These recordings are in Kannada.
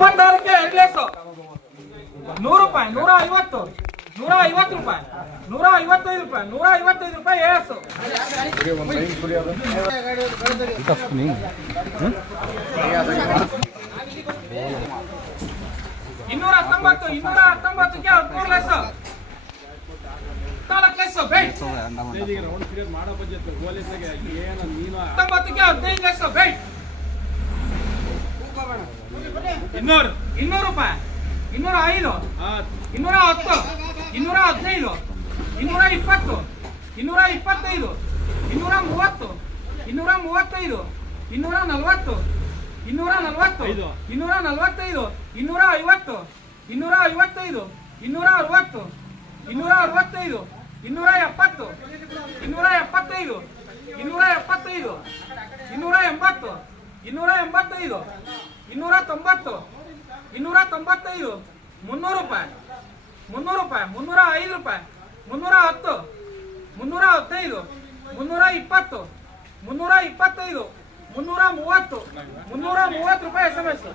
ಇಪ್ಪತ್ತಾರಕ್ಕೆ ಎರಡು ನೂರು ರೂಪಾಯಿ, ನೂರ ಐವತ್ತು ನೂರ ಐವತ್ತು ರೂಪಾಯಿ, ನೂರ ಐವತ್ತೈದು ರೂಪಾಯಿ, ನೂರ ಐವತ್ತೈದು ರೂಪಾಯಿ ಏಸು. ಇನ್ನೂರ ಹತ್ತೊಂಬತ್ತು, ಇನ್ನೂರ ಹತ್ತೊಂಬತ್ತಕ್ಕೆ ಹದಿಮೂರು ಲೆಸ್ ನಾಲ್ಕು ಲೆಸ್ ಬೆಟ್ ಹತ್ತೊಂಬತ್ತಕ್ಕೆ ಹದಿನೈದು ಲೆಸ್ ಬೆಟ್ ಇನ್ನೂರು ಇನ್ನೂರು ರೂಪಾಯಿ ಇನ್ನೂರ ಐದು ಇನ್ನೂರ ಹತ್ತು ಇನ್ನೂರ ಹದಿನೈದು ಇನ್ನೂರ ಇಪ್ಪತ್ತು ಇನ್ನೂರ ಇಪ್ಪತ್ತೈದು ಇನ್ನೂರ ಮೂವತ್ತು ಇನ್ನೂರ ಮೂವತ್ತೈದು ಇನ್ನೂರ ನಲವತ್ತು ಇನ್ನೂರ ನಲವತ್ತು ಇನ್ನೂರ ನಲವತ್ತೈದು ಇನ್ನೂರ ಐವತ್ತು ಇನ್ನೂರ ಐವತ್ತೈದು ಇನ್ನೂರ ಅರವತ್ತು ಇನ್ನೂರ ಅರವತ್ತೈದು ಇನ್ನೂರ ಎಪ್ಪತ್ತು ಇನ್ನೂರ ಎಪ್ಪತ್ತೈದು ಇನ್ನೂರ ಎಪ್ಪತ್ತೈದು ಇನ್ನೂರ ಎಂಬತ್ತು ಇನ್ನೂರ ಎಂಬತ್ತೈದು ಇನ್ನೂರ ತೊಂಬತ್ತು ಇನ್ನೂರ ತೊಂಬತ್ತೈದು ಮುನ್ನೂರು ರೂಪಾಯಿ ಮುನ್ನೂರು ರೂಪಾಯಿ ಮುನ್ನೂರ ಐದು ರೂಪಾಯಿ ಮುನ್ನೂರ ಹತ್ತು ಮುನ್ನೂರ ಹದಿನೈದು ಮುನ್ನೂರ ಇಪ್ಪತ್ತು ಮುನ್ನೂರ ಇಪ್ಪತ್ತೈದು ಮುನ್ನೂರ ಮೂವತ್ತು ಮುನ್ನೂರ ಮೂವತ್ತು ರೂಪಾಯಿ ಎಸ್ ಎಂ ಎಸ್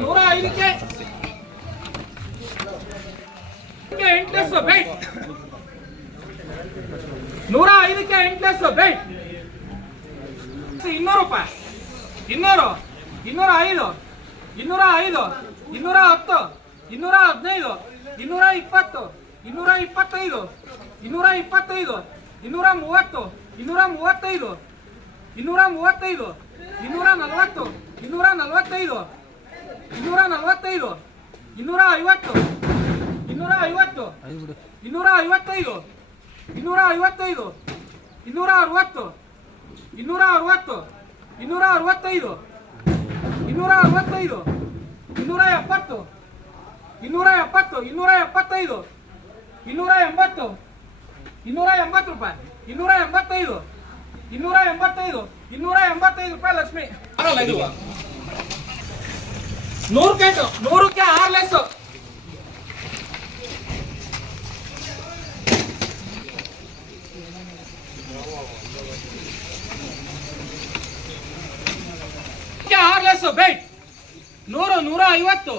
ನೂರ ಐದಕ್ಕೆ ಎಂಟು ಬೇಟ್ ನೂರ ಐದಕ್ಕೆ ಎಂಟು ಲೆಸ್ ಬೇಟ್ ಇನ್ನೂರು ರೂಪಾಯಿ. ಇನ್ನೂರು ಇನ್ನೂರ ಐದು ಇನ್ನೂರ ಐದು ಇನ್ನೂರ ಹತ್ತು ಇನ್ನೂರ ಹದಿನೈದು ಇನ್ನೂರ ಇಪ್ಪತ್ತು ಇನ್ನೂರ ಇಪ್ಪತ್ತೈದು ಇನ್ನೂರ ಇಪ್ಪತ್ತೈದು ಇನ್ನೂರ ಮೂವತ್ತು ಇನ್ನೂರ ಮೂವತ್ತೈದು ಇನ್ನೂರ ಮೂವತ್ತೈದು ಇನ್ನೂರ ನಲವತ್ತು ಇನ್ನೂರ ನಲವತ್ತೈದು ಇನ್ನೂರ ನಲವತ್ತೈದು ಇನ್ನೂರ ಐವತ್ತು ಇನ್ನೂರ ಐವತ್ತು ಇನ್ನೂರ ಐವತ್ತೈದು ಇನ್ನೂರ ಐವತ್ತೈದು ಇನ್ನೂರ ಅರವತ್ತು ಇನ್ನೂರ ಅರವತ್ತು ಇನ್ನೂರ ಅರವತ್ತೈದು ಇನ್ನೂರ ಅರವತ್ತೈದು ಇನ್ನೂರ ಎಪ್ಪತ್ತು ಇನ್ನೂರ ಎಪ್ಪತ್ತು ಇನ್ನೂರ ಎಪ್ಪತ್ತೈದು ಇನ್ನೂರ ಎಂಬತ್ತು ಇನ್ನೂರ ಎಂಬತ್ತು ರೂಪಾಯಿ ಇನ್ನೂರ ಎಂಬತ್ತೈದು ಇನ್ನೂರ ಎಂಬತ್ತೈದು ಇನ್ನೂರ ಎಂಬತ್ತೈದು ರೂಪಾಯಿ ಲಕ್ಷ್ಮಿ ನೂರು ಕೇಟು ನೂರಕ್ಕೆ ಆರು ಲೆಸ್ ಲೆಸ್ ಬೇಟ್. ನೂರು, ನೂರ ಐವತ್ತು,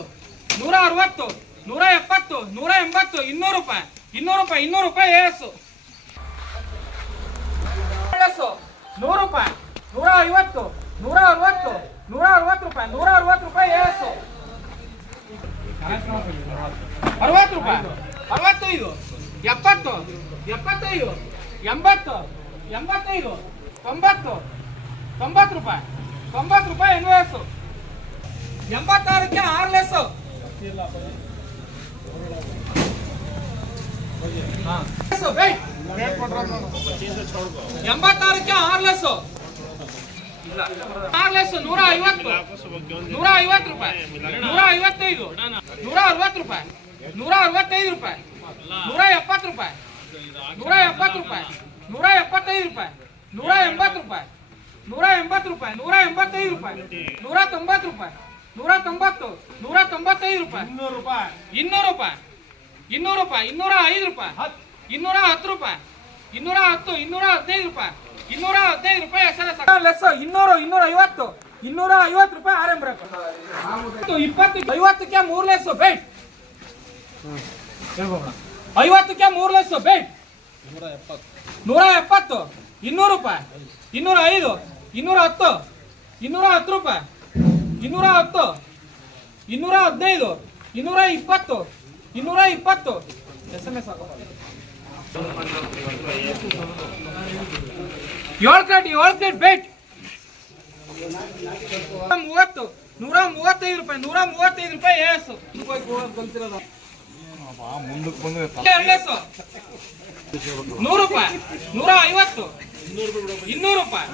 ನೂರ ಅರವತ್ತು, ನೂರ ಎಪ್ಪತ್ತು, ನೂರ ಎಂಬತ್ತು, ಇನ್ನೂರು ರೂಪಾಯಿ. ಇನ್ನೂರು ರೂಪಾಯಿ ಇನ್ನೂರು ರೂಪಾಯಿ ಎಸ್ ನೂರು ರೂಪಾಯಿ, ನೂರ ಐವತ್ತು, ನೂರ ಅರವತ್ತು ನೂರ ಅರವತ್ತು ರೂಪಾಯಿ, ನೂರ ಅರವತ್ತು ರೂಪಾಯಿ ಎಸ್ ಅರವತ್ತು ರೂಪಾಯಿ, ಅರವತ್ತೈದು, ಎಪ್ಪತ್ತು, ಎಪ್ಪತ್ತೈದು, ಎಂಬತ್ತು, ಎಂಬತ್ತೈದು, ತೊಂಬತ್ತು ತೊಂಬತ್ತು ರೂಪಾಯಿ. ತೊಂಬತ್ತು ರೂಪಾಯಿ ಎನ್ ಎಸ್ ಎಂಬತ್ತಾರಕ್ಕೆ ಆರು ಲೆಸ್ ಎಂಬತ್ತಾರಕ್ಕೆ ಆರು ಲೆಸ್ ಆರು ಲೆಸ್ ನೂರ ಐವತ್ತು ನೂರ ಐವತ್ತು ರೂಪಾಯಿ. ನೂರ ಐವತ್ತೈದು ನೂರ ಅರವತ್ತು ರೂಪಾಯಿ. ನೂರ ಅರವತ್ತೈದು ರೂಪಾಯಿ. ನೂರ ಎಪ್ಪತ್ತು ರೂಪಾಯಿ. ನೂರ ಎಪ್ಪತ್ತು ರೂಪಾಯಿ. ನೂರ ಎಪ್ಪತ್ತೈದು ರೂಪಾಯಿ. ನೂರ ಎಂಬತ್ತು ರೂಪಾಯಿ. ನೂರ ಎಂಬತ್ತು ರೂಪಾಯಿ ನೂರ ಎಂಬತ್ತೈದು ರೂಪಾಯಿ ನೂರ ತೊಂಬತ್ತು ರೂಪಾಯಿ ನೂರ ತೊಂಬತ್ತು ನೂರ ತೊಂಬತ್ತೈದು ರೂಪಾಯಿ. ಇನ್ನೂರು ರೂಪಾಯಿ. ಇನ್ನೂರು ರೂಪಾಯಿ ಇನ್ನೂರು ರೂಪಾಯಿ ಇನ್ನೂರ ಐದು ರೂಪಾಯಿ ಇನ್ನೂರ ಹತ್ತು ರೂಪಾಯಿ ಇನ್ನೂರ ಹತ್ತು ಇನ್ನೂರ ಹದಿನೈದು ರೂಪಾಯಿ ಇನ್ನೂರ ಹದಿನೈದು ರೂಪಾಯಿ ಹೆಸರು ಲೆಸ್ ಇನ್ನೂರು ಇನ್ನೂರ ಐವತ್ತು ಇನ್ನೂರ ಐವತ್ತು ರೂಪಾಯಿ ಆರ್ ಎಂ ಬ್ರೇಕ್ ಇಪ್ಪತ್ತು ಐವತ್ತಕ್ಕೆ ಮೂರು ಲೆಸ್ ಬೇಟ್ ಐವತ್ತಕ್ಕೆ ಮೂರು ಲೆಸ್ ಬೇಟ್ ನೂರ ಎಪ್ಪತ್ತು ಇನ್ನೂರು ರೂಪಾಯಿ ಇನ್ನೂರ ಐದು ಇನ್ನೂರ ಹತ್ತು ಇನ್ನೂರ ಹತ್ತು ರೂಪಾಯಿ ಇನ್ನೂರ ಹತ್ತು ಇನ್ನೂರ ಹದಿನೈದು ಇನ್ನೂರ ಇಪ್ಪತ್ತು ಇನ್ನೂರ ಇಪ್ಪತ್ತು ಎಸ್ ಎಂ ಎಸ್ ಏಳು ಪ್ಲೇಟ್ ಏಳು ಪ್ಲೇಟ್ ಬೇಟ್. ಮೂವತ್ತು ನೂರ ಮೂವತ್ತೈದು ರೂಪಾಯಿ ನೂರ ಮೂವತ್ತೈದು ರೂಪಾಯಿ ಏಸು ಎರಡೇಸು ನೂರು ರೂಪಾಯಿ ನೂರ ಐವತ್ತು ಇನ್ನೂರು ರೂಪಾಯಿ.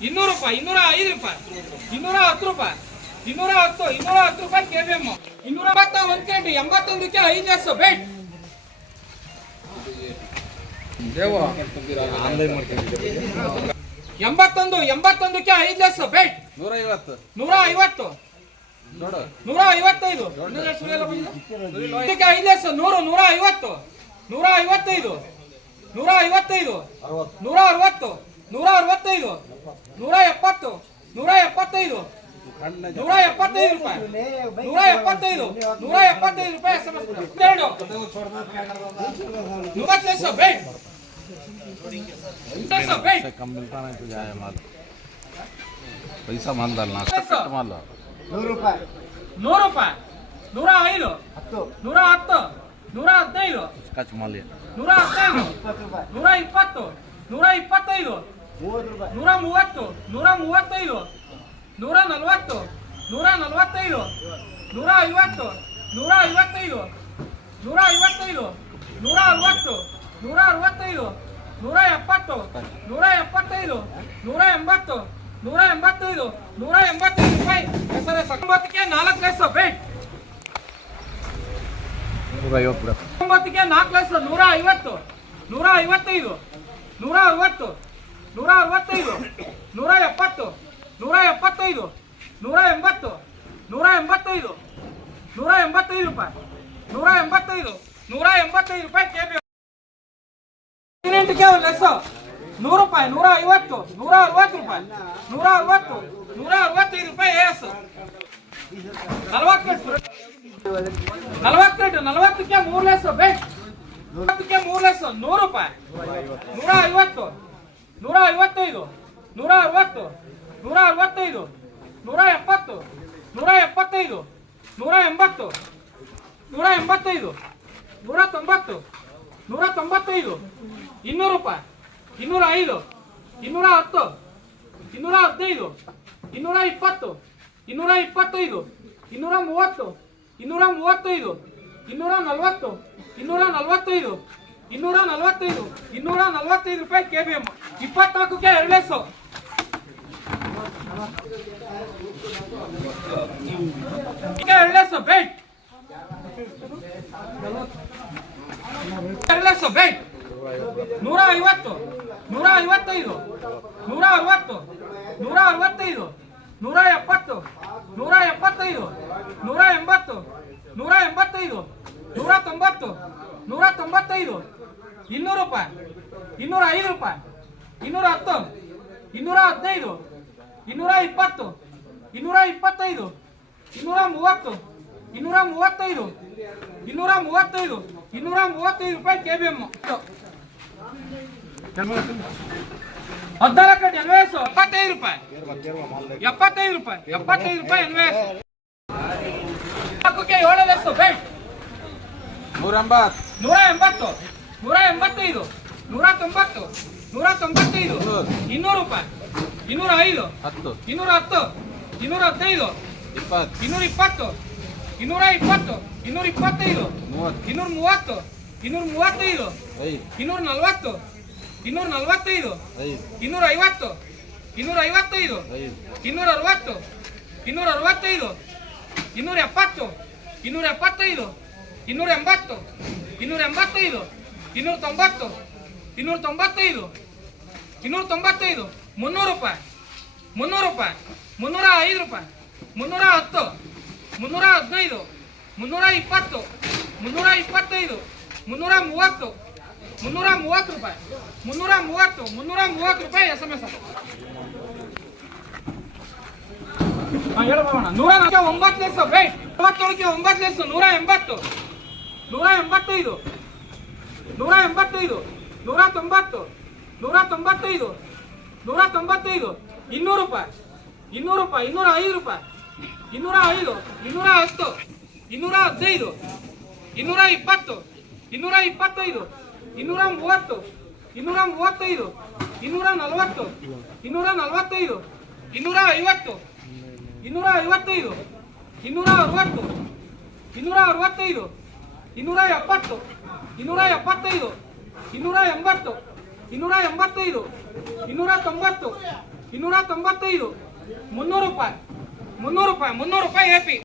ಇನ್ನೂರು ರೂಪಾಯಿ ಇನ್ನೂರ ಐದು ರೂಪಾಯಿ ಇನ್ನೂರ ಹತ್ತು ರೂಪಾಯಿ ಇನ್ನೂರ ಹತ್ತು ಇನ್ನೂರ ಹತ್ತು ರೂಪಾಯಿ ಕೆ ಬಿ ಎಂ ಇನ್ನೂರ ಒಂದು ಕೆ ಎಂಬತ್ತೊಂದಕ್ಕೆ ಐದು ಎಸ್ ಬೇಟ್ ಮಾಡ್ಕೊಂಡಿದ್ದೆ ಎಂಬತ್ತೊಂದು ಎಂಬತ್ತೊಂದಕ್ಕೆ ಐದು ಲಕ್ಷ ಬೇಟ್ ನೂರ ಐವತ್ತು. ನೂರ ಐವತ್ತು ನೂರ ಐವತ್ತೈದು ಇದಕ್ಕೆ ಐದು ಲಕ್ಷ ನೂರು ನೂರ ಐವತ್ತು. ನೂರ ಐವತ್ತೈದು. ನೂರ ಐವತ್ತೈದು. ನೂರ ಅರವತ್ತು. ನೂರ ಅರವತ್ತೈದು ನೂರ ಎಪ್ಪತ್ತು ನೂರ ಎಪ್ಪತ್ತೈದು ನೂರ ಎಪ್ಪತ್ತೈದು ರೂಪಾಯಿ ನೂರ ಎಪ್ಪತ್ತೈದು ನೂರ ಎಪ್ಪತ್ತೈದು ರೂಪಾಯಿ ಎಸ್ ಎಂ ಎಸ್ ಎರಡು ನುಗತ್ಲೆಸ್ ಬೇಟ್ ಬೇಟ್ कम मिलता नहीं तो जाए माल पैसा माल डालना पैसा? माल ನೂರು ರೂಪಾಯಿ ನೂರು ರೂಪಾಯಿ ನೂರ ಐದು ಹತ್ತು ನೂರ ಹತ್ತು ನೂರ ಹದಿನೈದು स्कॉच माल ये ನೂರ ಹದಿನೈದು ಇಪ್ಪತ್ತು ರೂಪಾಯಿ ನೂರ ಇಪ್ಪತ್ತು ನೂರ ಇಪ್ಪತ್ತೈದು ಮೂವತ್ತು ರೂಪಾಯಿ ನೂರ ಮೂವತ್ತು ನೂರ ಮೂವತ್ತೈದು ನೂರ ನಲವತ್ತು ನೂರ ನಲವತ್ತೈದು ನೂರ ಐವತ್ತು ನೂರ ಐವತ್ತೈದು ನೂರ ಐವತ್ತೈದು ನೂರ ಅರವತ್ತು ನೂರ ಅರವತ್ತೈದು ನೂರ ಎಪ್ಪತ್ತು ನೂರ ಎಪ್ಪತ್ತೈದು ನೂರ ಎಂಬತ್ತು ನೂರ ಎಂಬತ್ತೈದು ನೂರ ಎಂಬತ್ತೈದು ರೂಪಾಯಿ. ಹೆಸರು ಹತ್ತೊಂಬತ್ತಕ್ಕೆ ನಾಲ್ಕು ಹತ್ತೊಂಬತ್ತಕ್ಕೆ ನಾಲ್ಕು ನೂರ ಐವತ್ತು ನೂರ ಐವತ್ತೈದು ನೂರ ಅರವತ್ತು ನೂರ ಅರವತ್ತೈದು ನೂರ ಎಪ್ಪತ್ತು ನೂರ ಎಪ್ಪತ್ತೈದು ನೂರ ಎಂಬತ್ತು ನೂರ ಎಂಬತ್ತೈದು ನೂರ ಎಂಬತ್ತೈದು ರೂಪಾಯಿ ನೂರ ಎಂಬತ್ತೈದು ನೂರ ಎಂಬತ್ತೈದು ರೂಪಾಯಿ ಕೆ ಬಿ ಹದಿನೆಂಟಕ್ಕೆ ಒಂದು ಲೆಸ್ ನೂರು ರೂಪಾಯಿ ನೂರ ಐವತ್ತು ನೂರ ಅರವತ್ತು ರೂಪಾಯಿ ನೂರ ಅರವತ್ತು ನೂರ ಅರವತ್ತೈದು ರೂಪಾಯಿ ಎಸ್ ನಲವತ್ತು ನಲವತ್ತೆಂಟು ನಲವತ್ತಕ್ಕೆ ಮೂರು ಲೆಸ್ ಬೇಕು ನಲವತ್ತಕ್ಕೆ ಮೂರು ಲೆಸ್ ನೂರು ರೂಪಾಯಿ ನೂರ ಐವತ್ತು ನೂರ ಐವತ್ತೈದು ನೂರ ಅರವತ್ತು ನೂರ ಅರವತ್ತೈದು ನೂರ ಎಪ್ಪತ್ತು ನೂರ ಎಪ್ಪತ್ತೈದು ನೂರ ಎಂಬತ್ತು ನೂರ ಎಂಬತ್ತೈದು ನೂರ ತೊಂಬತ್ತು ನೂರ ತೊಂಬತ್ತೈದು ಇನ್ನೂರು ರೂಪಾಯಿ ಇನ್ನೂರ ಐದು ಇನ್ನೂರ ಹತ್ತು ಇನ್ನೂರ ಹದಿನೈದು ಇನ್ನೂರ ಇಪ್ಪತ್ತು ಇನ್ನೂರ ಇಪ್ಪತ್ತೈದು ಇನ್ನೂರ ಮೂವತ್ತು ಇನ್ನೂರ ಮೂವತ್ತೈದು ಇನ್ನೂರ ನಲವತ್ತು ಇನ್ನೂರ ನಲವತ್ತೈದು ಇನ್ನೂರ ನಲವತ್ತೈದು ಇನ್ನೂರ ನಲವತ್ತೈದು ರೂಪಾಯಿ ಕೆ ಬಿ ಎಂ ಇಪ್ಪತ್ನಾಲ್ಕಕ್ಕೆ ಎರಡು ಲೆಸ್ಸು ಈಗ ಎರಡು ಲೆಸ್ಸು ಬೇಟ್ ಎರಡು ಲೆಸ್ಸು ಬೇಟ್ ನೂರ ಐವತ್ತು ನೂರ ಐವತ್ತೈದು ನೂರ ಅರವತ್ತು ನೂರ ಅರವತ್ತೈದು ನೂರ ಎಪ್ಪತ್ತು ನೂರ ಎಪ್ಪತ್ತೈದು ನೂರ ಎಂಬತ್ತು ನೂರ ಎಂಬತ್ತೈದು ನೂರ ತೊಂಬತ್ತು ನೂರ ತೊಂಬತ್ತೈದು ಇನ್ನೂರು ರೂಪಾಯಿ ಇನ್ನೂರ ಐದು ರೂಪಾಯಿ. Y no la to, y no la ha ido, y no la hay pato, y no la hay pato ido, y no la muato, y no la la muato ido, y no la y no la y no la muato ido, y no la muato ido, y no la muato ido, y ನೂರ ತೊಂಬತ್ತೈದು ಇನ್ನೂರು ರೂಪಾಯಿ ಇನ್ನೂರ ಐದು ಹತ್ತು ಇನ್ನೂರ ಹತ್ತು ಇನ್ನೂರ ಹದಿನೈದು ಇಪ್ಪತ್ತು ಇನ್ನೂರ ಇಪ್ಪತ್ತು ಇನ್ನೂರ ಇಪ್ಪತ್ತು ಇನ್ನೂರ ಇಪ್ಪತ್ತೈದು ಮೂವತ್ತು ಇನ್ನೂರ ಮೂವತ್ತು ಇನ್ನೂರ ಮೂವತ್ತೈದು ಐದು ಇನ್ನೂರ ನಲವತ್ತು ಇನ್ನೂರ ನಲವತ್ತೈದು ಐದು ಇನ್ನೂರ ಐವತ್ತು ಇನ್ನೂರ ಐವತ್ತೈದು ಐದು ಇನ್ನೂರ ಅರವತ್ತು ಇನ್ನೂರ ಅರವತ್ತೈದು ಇನ್ನೂರ ಎಪ್ಪತ್ತು ಇನ್ನೂರ ಎಪ್ಪತ್ತೈದು ಇನ್ನೂರ ಎಂಬತ್ತು ಇನ್ನೂರ ಎಂಬತ್ತೈದು ಇನ್ನೂರ ತೊಂಬತ್ತು ಇನ್ನೂರ ತೊಂಬತ್ತೈದು ಇನ್ನೂರ ತೊಂಬತ್ತೈದು ಮುನ್ನೂರು ರೂಪಾಯಿ ಮುನ್ನೂರು ರೂಪಾಯಿ ಮುನ್ನೂರ ಐದು ರೂಪಾಯಿ ಮುನ್ನೂರ ಹತ್ತು ಮುನ್ನೂರ ಹದಿನೈದು ಮುನ್ನೂರ ಇಪ್ಪತ್ತು ಮುನ್ನೂರ ಇಪ್ಪತ್ತೈದು ಮುನ್ನೂರ ಮೂವತ್ತು ಮುನ್ನೂರ ಮೂವತ್ತು ರೂಪಾಯಿ ಮುನ್ನೂರ ಮೂವತ್ತು ಮುನ್ನೂರ ಮೂವತ್ತು ರೂಪಾಯಿ ಎಸ್ ಎಂ ಎಸ್ ನೂರ ನಾಲ್ಕು ಒಂಬತ್ತು ಲೆಸ್ ವೇಟ್ ಮೂವತ್ತೇಳಕ್ಕೆ ಒಂಬತ್ತು ಲೆಸ್ ನೂರ ಎಂಬತ್ತು ನೂರ ಎಂಬತ್ತೈದು ನೂರ ಎಂಬತ್ತೈದು ನೂರ ತೊಂಬತ್ತು ನೂರ ತೊಂಬತ್ತೈದು ನೂರ ತೊಂಬತ್ತೈದು ಇನ್ನೂರು ರೂಪಾಯಿ. ಇನ್ನೂರು ರೂಪಾಯಿ. ಇನ್ನೂರ ಐದು ರೂಪಾಯಿ. ಇನ್ನೂರ ಐದು ಇನ್ನೂರ ಹತ್ತು ಇನ್ನೂರ ಹದಿನೈದು ಇನ್ನೂರ ಇಪ್ಪತ್ತು ಇನ್ನೂರ ಇಪ್ಪತ್ತೈದು ಇನ್ನೂರ ಮೂವತ್ತು ಇನ್ನೂರ ಮೂವತ್ತೈದು ಇನ್ನೂರ ನಲವತ್ತು ಇನ್ನೂರ ನಲವತ್ತೈದು ಇನ್ನೂರ ಐವತ್ತು ಇನ್ನೂರ ಐವತ್ತೈದು ಇನ್ನೂರ ಅರವತ್ತು ಇನ್ನೂರ ಅರವತ್ತೈದು ಇನ್ನೂರ ಎಪ್ಪತ್ತು ಇನ್ನೂರ ಎಪ್ಪತ್ತೈದು ಇನ್ನೂರ ಎಂಬತ್ತು ಇನ್ನೂರ ಎಂಬತ್ತೈದು ಇನ್ನೂರ ತೊಂಬತ್ತು ಇನ್ನೂರ ತೊಂಬತ್ತೈದು ಮುನ್ನೂರು ರೂಪಾಯಿ ಮುನ್ನೂರು ರೂಪಾಯಿ ಮುನ್ನೂರು ರೂಪಾಯಿ ಎ ಪಿ